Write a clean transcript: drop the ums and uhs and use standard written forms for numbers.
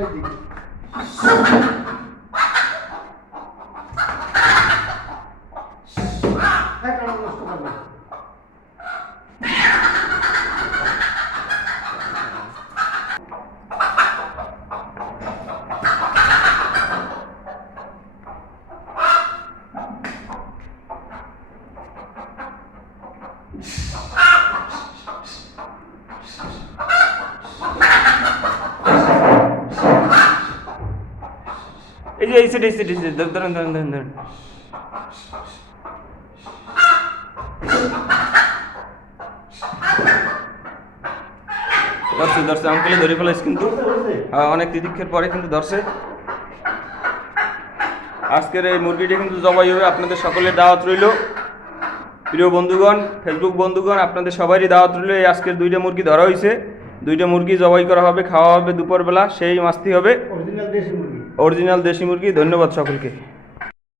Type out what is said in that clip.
এই যে এই ধরেন ধরছে আঙ্কেলে ধরে ফেলাইছে কিন্তু অনেক তিতিক্ষের পরে কিন্তু ধরছে। আজকের এই মুরগিটা কিন্তু জবাই হবে, আপনাদের সকলের দাওয়াত রইল। প্রিয় বন্ধুগণ, ফেসবুক বন্ধুগণ, আপনাদের সবারই দাওয়াত রইল। এই আজকের 2টা মুরগি ধরা হয়েছে, 2টা মুরগি জবাই করা হবে, খাওয়া হবে দুপুরবেলা, সেই মাছটি হবে অরিজিনাল দেশি মুরগি। ধন্যবাদ সকলকে।